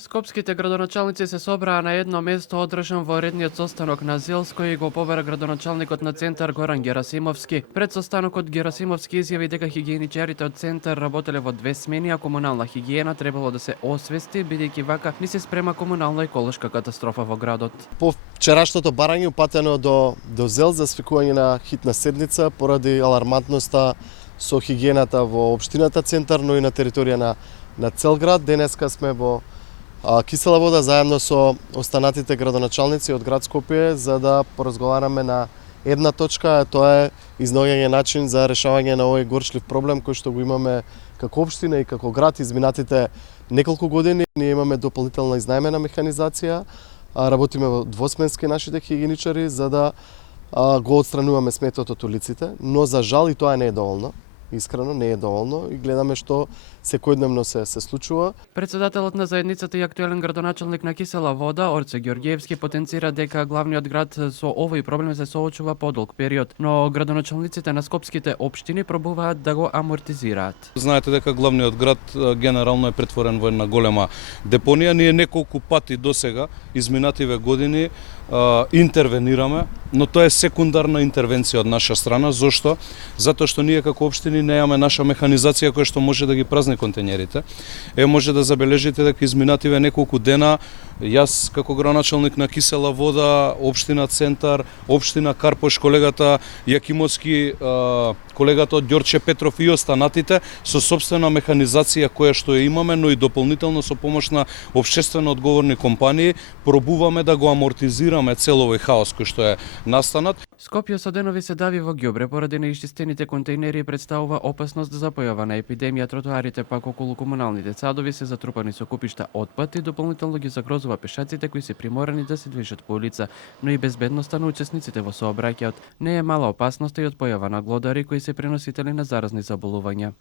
Скопските градоначалници се собраа на едно место одржан во редниот состанок на ЗЕЛС кој го побара градоначалникот на Центар Горан Герасимовски. Пред состанокот Герасимовски изјави дека хигиеничарите од Центар работеле во 2 смени, а комунална хигиена требало да се освести, бидејќи вака ни се спрема комунална еколошка катастрофа во градот. По вчерашното барање упатено до ЗЕЛС за свикување на хитна седница поради алармантноста со хигиената во општината Центар, но и на територија на цел град. Денеска сме во Кисела Вода заедно со останатите градоначалници од град Скопје за да поразговараме на една точка, а тоа е изнаоѓање начин за решавање на овој горчлив проблем кој што го имаме како општина и како град изминатите неколку години. Ние имаме дополнителна изнаемена механизација, работиме во двосменски нашите хигиеничари за да го отстрануваме сметот од улиците, но за жал и тоа не е доволно. Искрено не е доволно и гледаме што секојдневно се случува. Председателот на заедницата и актуелен градоначалник на Кисела Вода, Орце Ѓорѓиевски, потенцира дека главниот град со овој проблем се соочува подолг период, но градоначалниците на скопските општини пробуваат да го амортизираат. Знаете дека главниот град генерално е претворен во една голема депонија. Ние неколку пати досега, изминативе години, интервенираме, но тоа е секундарна интервенција од наша страна. Зошто? Затоа што ние како општини немаме наша механизација која што може да ги празни контењерите. Може да забележите дека изминативе неколку дена јас како градоначалник на Кисела Вода, општина Центар, општина Карпош, колегата Јакимовски, колегата од Ѓорче Петров и останатите со собствена механизација која што ја имаме, но и дополнително со помош на општествено одговорни компании пробуваме да го амортизираме цел овој хаос кој што е настанат. Скопје со денови се дави во ѓубре поради неишчистените контејнери и представува опасност за појава на епидемија. Тротоарите пак околу комуналните садови се затрупани со купишта отпад и дополнително ги загрозува пешаците кои се приморани да се движат по улица, но и безбедноста на учесниците во сообраќајот. Не е мала опасноста и од појава на глодари кои се преносители на заразни заболувања.